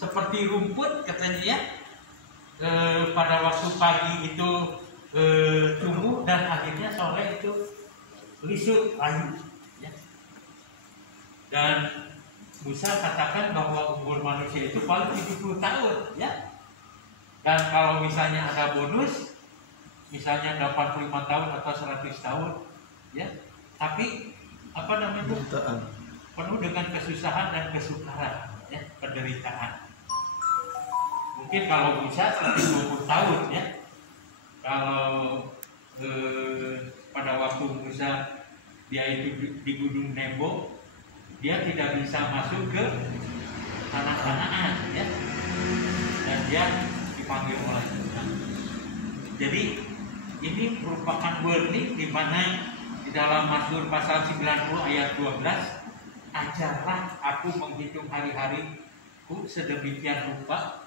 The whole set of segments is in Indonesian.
seperti rumput katanya ya. Pada waktu pagi itu tumbuh dan akhirnya sore itu lisut layu. Ya. Dan Musa katakan bahwa umur manusia itu paling 70 tahun, ya. Dan kalau misalnya ada bonus, misalnya 85 tahun atau 100 tahun, ya. Tapi apa namanya? Penuh dengan kesusahan dan kesukaran, ya, penderitaan. Mungkin kalau Musa 120 tahun, ya. Kalau pada waktu Musa dia itu di Gunung Nebo, dia tidak bisa masuk ke tanah Kanaan, ya, dan dia dipanggil oleh Tuhan. Jadi ini merupakan warning di mana di dalam Mazmur pasal 90 ayat 12, ajarlah aku menghitung hari-hariku sedemikian rupa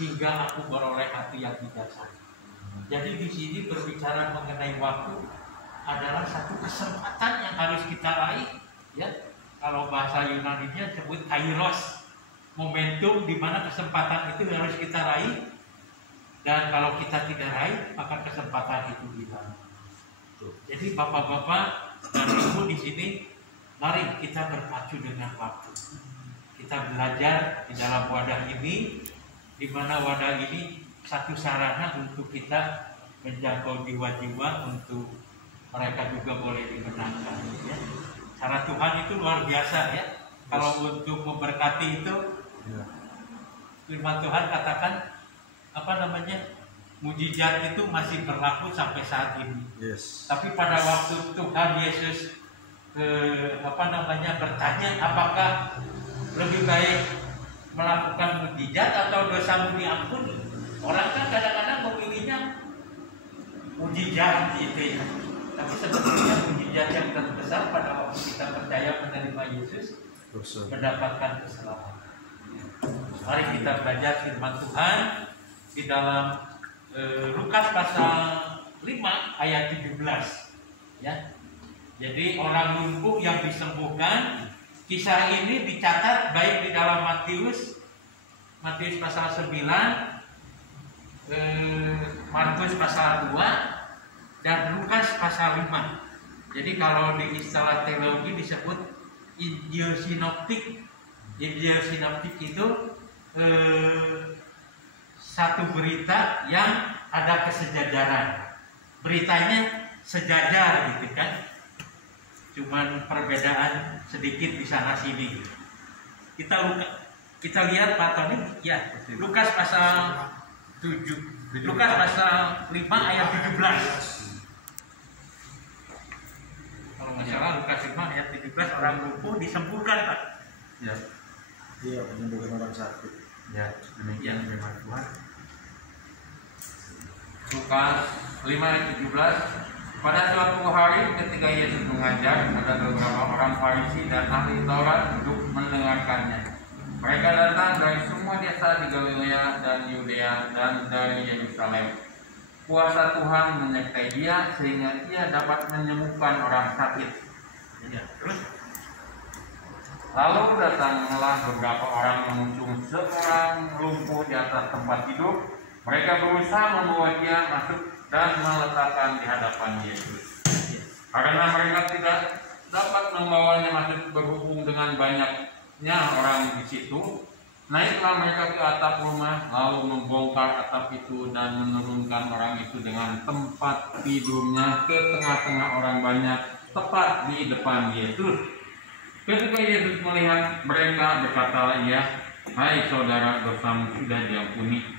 hingga aku beroleh hati yang bijaksana. Jadi di sini berbicara mengenai waktu adalah satu kesempatan yang harus kita raih, ya. Kalau bahasa Yunani-nya sebut kairos, momentum di mana kesempatan itu harus kita raih, dan kalau kita tidak raih maka kesempatan itu hilang. Jadi bapak-bapak dan ibu di sini, mari kita berpacu dengan waktu. Kita belajar di dalam wadah ini, di mana wadah ini satu sarana untuk kita menjangkau jiwa-jiwa, untuk mereka juga boleh dimenangkan, ya. Cara Tuhan itu luar biasa, ya. Kalau untuk memberkati itu, firman Tuhan katakan apa namanya, mujizat itu masih berlaku sampai saat ini. Tapi pada waktu Tuhan Yesus bertanya apakah lebih baik melakukan mujizat atau dosamu diampuni, orang kan kadang-kadang memilihnya mujizat gitu, ya. Tapi sebetulnya mujizat yang terbesar pada waktu kita percaya menerima Yesus, mendapatkan keselamatan. Mari kita belajar firman Tuhan di dalam Lukas pasal 5 ayat 17, ya. Jadi orang lumpuh yang disembuhkan, kisah ini dicatat baik di dalam Matius pasal 9, Markus pasal 2, dan Lukas pasal 5. Jadi kalau di istilah teologi disebut Injil sinoptik. Injil sinoptik itu satu berita yang ada kesejajaran. Beritanya sejajar gitu kan. Cuman perbedaan sedikit di sana sini. Kita lihat Pak Tony, ya. Lukas pasal 7. Lukas pasal 5 ayat 17. Kalau nggak salah Lukas 5 ayat 17, orang lumpuh disembuhkan, Pak. Ya. Iya, menyembuhkan orang sakit. Ya, demikian firman Tuhan. Lukas 5 ayat 17. Pada suatu hari ketika Yesus mengajar, ada beberapa orang Farisi dan ahli Taurat duduk mendengarkannya. Mereka datang dari semua desa di Galilea dan Yudea dan dari Yerusalem. Kuasa Tuhan menyertai dia sehingga ia dapat menyembuhkan orang sakit. Ya, terus. Lalu datanglah beberapa orang mengusung seorang lumpuh di atas tempat tidur. Mereka berusaha membawa dia masuk dan meletakkan di hadapan Yesus. Karena mereka tidak dapat membawanya masuk berhubung dengan banyaknya orang di situ, naiklah mereka ke atap rumah, lalu membongkar atap itu dan menurunkan orang itu dengan tempat tidurnya ke tengah-tengah orang banyak, tepat di depan Yesus. Ketika Yesus melihat mereka, berkatalah ia, "Hai saudara, dosamu sudah diampuni."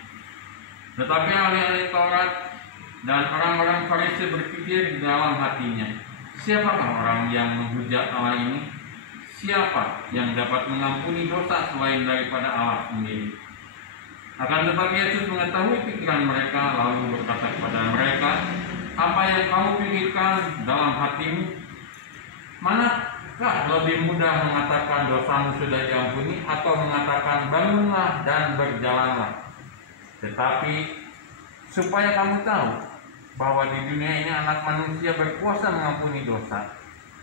Tetapi ahli-ahli Taurat dan orang-orang Farisi berpikir di dalam hatinya, "Siapakah orang yang menghujat Allah ini? Siapa yang dapat mengampuni dosa selain daripada Allah sendiri?" Akan tetapi Yesus mengetahui pikiran mereka, lalu berkata kepada mereka, "Apa yang kamu pikirkan dalam hatimu? Manakah lebih mudah mengatakan dosamu sudah diampuni, atau mengatakan bangunlah dan berjalanlah? Tetapi supaya kamu tahu bahwa di dunia ini anak manusia berkuasa mengampuni dosa,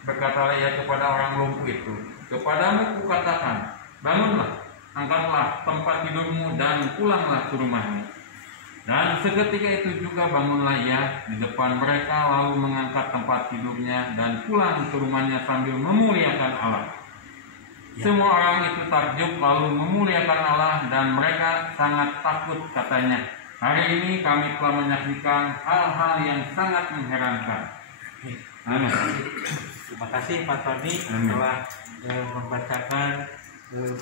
berkatalah ia kepada orang lumpuh itu, kepadamu kukatakan, bangunlah, angkatlah tempat tidurmu dan pulanglah ke rumahmu. Dan seketika itu juga bangunlah ia di depan mereka, lalu mengangkat tempat tidurnya dan pulang ke rumahnya sambil memuliakan Allah. Semua orang itu takjub lalu memuliakan Allah, dan mereka sangat takut, katanya, hari ini kami telah menyaksikan hal-hal yang sangat mengherankan. Amin. Terima kasih Pak Tony telah membacakan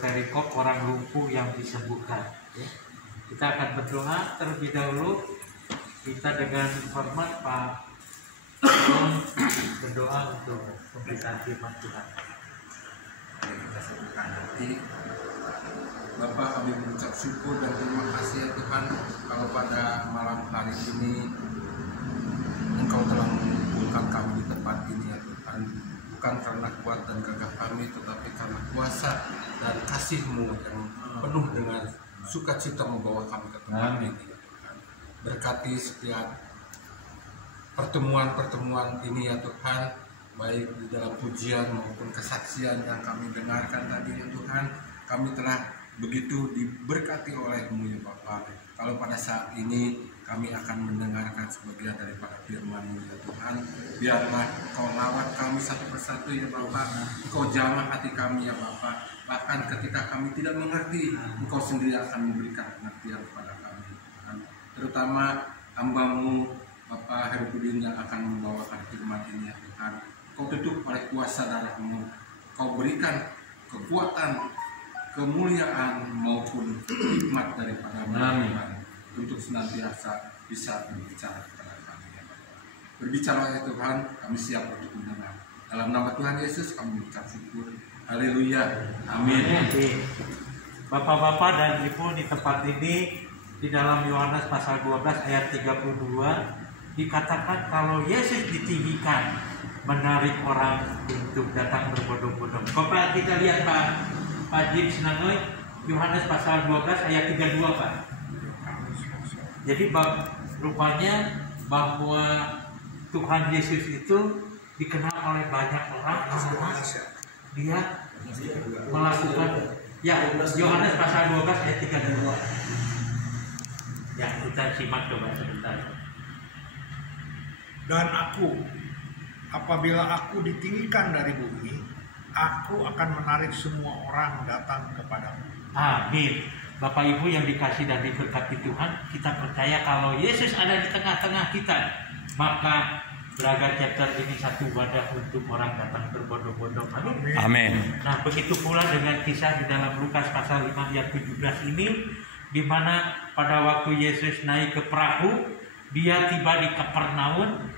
perikop orang lumpuh yang disembuhkan. Ya. Kita akan berdoa terlebih dahulu. Kita dengan hormat Pak Tony berdoa untuk pemberitaan firman Tuhan. Kita satukan hati. Bapak, kami mengucap syukur dan terima kasih ya Tuhan, kalau pada malam hari ini Engkau telah mengumpulkan kami di tempat ini ya Tuhan, bukan karena kuat dan gagah kami, tetapi karena kuasa dan kasih-Mu yang penuh dengan sukacita membawa kami ke tempat ini ya Tuhan. Berkati setiap pertemuan-pertemuan ini ya Tuhan, baik di dalam pujian maupun kesaksian yang kami dengarkan tadi ya Tuhan, kami telah begitu diberkati oleh-Mu ya Bapak. Kalau pada saat ini kami akan mendengarkan sebagian daripada firman-Mu ya Tuhan, biarlah Kau lawat kami satu persatu ya Bapak, Kau jamah hati kami ya Bapak. Bahkan ketika kami tidak mengerti, Engkau sendiri akan memberikan pengertian kepada kami Tuhan. Terutama hamba-Mu Bapak Herudin yang akan membawakan firman ini ya Tuhan. Kau tutup oleh kuasa darah-Mu, Kau berikan kekuatan, kemuliaan maupun hikmat daripada Tuhan untuk senantiasa bisa berbicara kepada kami ya Bapak. Berbicara ya Tuhan, kami siap untuk mendengar. Dalam nama Tuhan Yesus kami mengucap syukur. Haleluya. Amin. Bapak-bapak dan Ibu di tempat ini, di dalam Yohanes pasal 12 ayat 32 dikatakan kalau Yesus ditinggikan, menarik orang untuk datang berbondong-bondong. Bapak, kita lihat Pak Jim Senangoy, Yohanes pasal 12 ayat 32 Pak. Jadi rupanya bahwa Tuhan Yesus itu dikenal oleh banyak orang karena dia melakukan, ya, Yohanes pasal 12 ayat 32. Ya, kita simak coba sebentar. Dan apabila aku ditinggikan dari bumi, aku akan menarik semua orang datang kepadamu. Amin. Bapak Ibu yang dikasih dan diberkati Tuhan, kita percaya kalau Yesus ada di tengah-tengah kita, maka Braga Chapter ini satu wadah untuk orang datang berbondong-bondong. Amin. Amin. Nah, begitu pula dengan kisah di dalam Lukas pasal 5 ayat 17 ini, di mana pada waktu Yesus naik ke perahu, dia tiba di Kapernaum.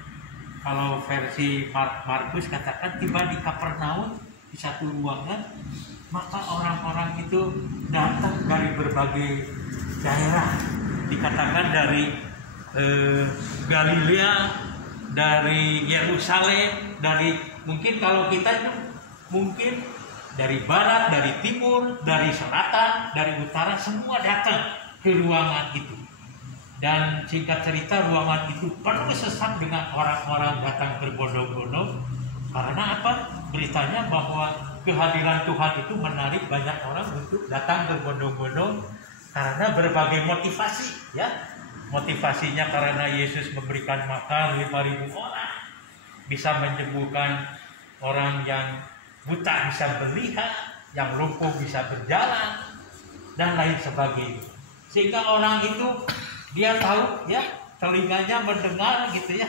Kalau versi Markus katakan tiba di Kapernaum di satu ruangan, maka orang-orang itu datang dari berbagai daerah, dikatakan dari Galilea, dari Yerusalem, dari mungkin kalau kita itu mungkin dari barat, dari timur, dari selatan, dari utara, semua datang ke ruangan itu. Dan singkat cerita, ruangan itu penuh sesak dengan orang-orang datang berbondong-bondong. Karena apa? Beritanya bahwa kehadiran Tuhan itu menarik banyak orang untuk datang berbondong-bondong karena berbagai motivasi, ya. Motivasinya karena Yesus memberikan makan 5.000 orang, bisa menyembuhkan orang yang buta bisa melihat, yang lumpuh bisa berjalan, dan lain sebagainya. Sehingga orang itu dia tahu, ya, telinganya mendengar gitu ya.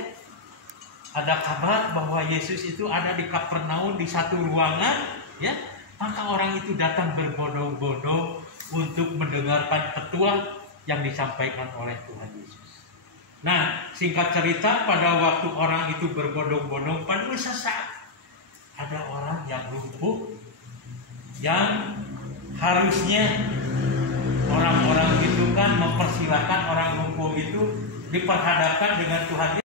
Ada kabar bahwa Yesus itu ada di Kapernaum di satu ruangan, ya. Maka orang itu datang berbondong-bondong untuk mendengarkan petua yang disampaikan oleh Tuhan Yesus. Nah, singkat cerita, pada waktu orang itu berbondong-bondong penuh sesak, ada orang yang lumpuh yang harusnya orang-orang itu kan mempersilahkan orang lumpuh itu diperhadapkan dengan Tuhan